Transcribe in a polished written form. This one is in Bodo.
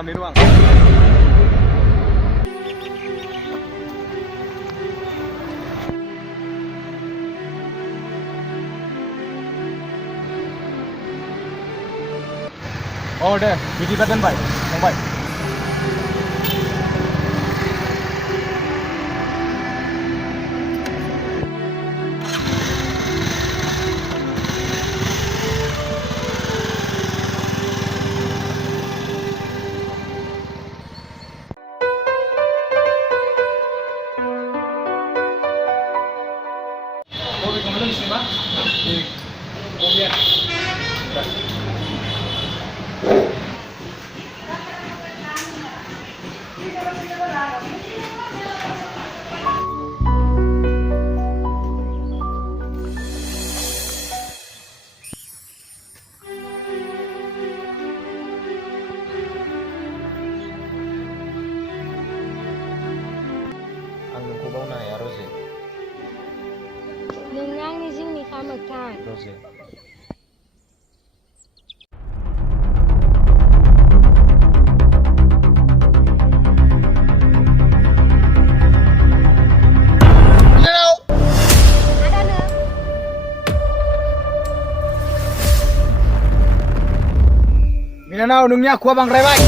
malam ini doang. Oh deh, Bidi Badan baik, yang baik. Oh, kemudian di sini Pak? Di Kopian. Ang nagkubaw na ya, Rose. Nung ngang ni Jing ni khá mực thang. Rose. Ada nữa. Minanao nung niya kuha bang rebay.